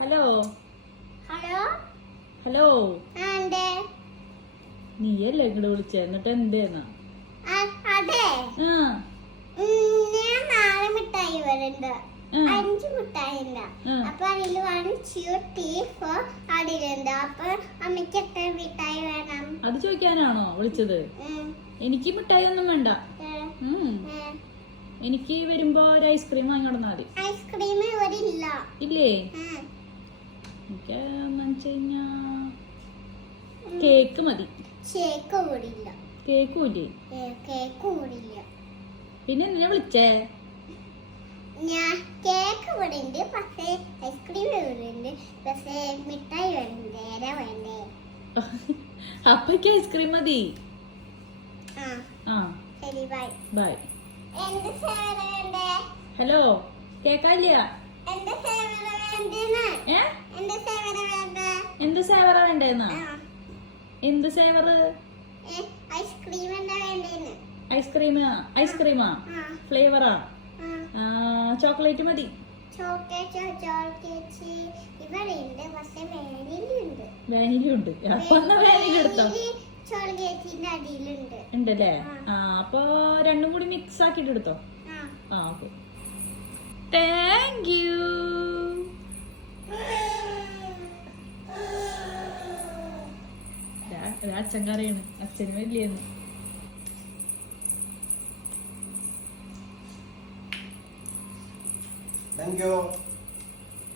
Hello hello hello ആണ്ടേ നീയല്ലേ ഇങ്ങോട്ട് വിളിച്ച എന്നിട്ട് എന്തേന്നാ അതെ ഞാൻ നാളെ മിഠായി വരുന്നുണ്ട് 5 മിഠായി ഉണ്ട് അപ്പൊ അതിൽ 1 2 3 4 അതിലുണ്ട് അപ്പൊ അമ്മയ്ക്ക് എത്ര മിഠായി വേണം അത് ചോദിക്കാനാണോ വിളിച്ചത്? എനിക്ക് മിഠായി ഒന്നും വേണ്ട. എനിക്ക് വരുമ്പോ ഒരു ഐസ്ക്രീം വാങ്ങിക്കൊടുന്നാ മതി. ഐസ്ക്രീം ഇവിടെ ഇല്ല. ഇല്ലേ? എനിക്ക് കേക്ക് മതി. കേക്ക് കൂടില്ല. കേക്കും ഇല്ലേ? കേക്ക് കൂടില്ല. പിന്നെ നിന്നെ വിളിച്ചേ? ഞാൻ കേക്ക് ഇവിടെ ഉണ്ട്, പക്ഷേ ഐസ്ക്രീം ഇവിടെ ഉണ്ട്, പക്ഷേ മിഠായി വേണ്ടേ വേണ്ടേ? അപ്പക്ക് ഐസ്ക്രീം മതി. ശരി, ബൈ ബൈ. എന്ത് സേവന വേണ്ടേ? ഹലോ കേക്കാല്ല? എന്ത് സേവന വേണ്ടേന്ന്? എന്ത് സേവന വേണ്ടേ? എന്ത് സേവറ വേണ്ടേന്നാ? എന്ത് സേവറ്? ഐസ്ക്രീം എന്താ വേണ്ടേന്ന്? ഐസ്ക്രീമാ ഫ്ലേവറാ? ചോക്ലേറ്റ് മതി. വാനില ഉണ്ട്. അപ്പൊ വാനില എടുത്തോ? ഉണ്ടല്ലേ? അപ്പൊ രണ്ടും കൂടി മിക്സ് ആക്കിട്ട് എടുത്തോ. Okay, thank you. അച്ഛൻ കറിയാണ്. അച്ഛന് വലിയെന്ന്. Thank you.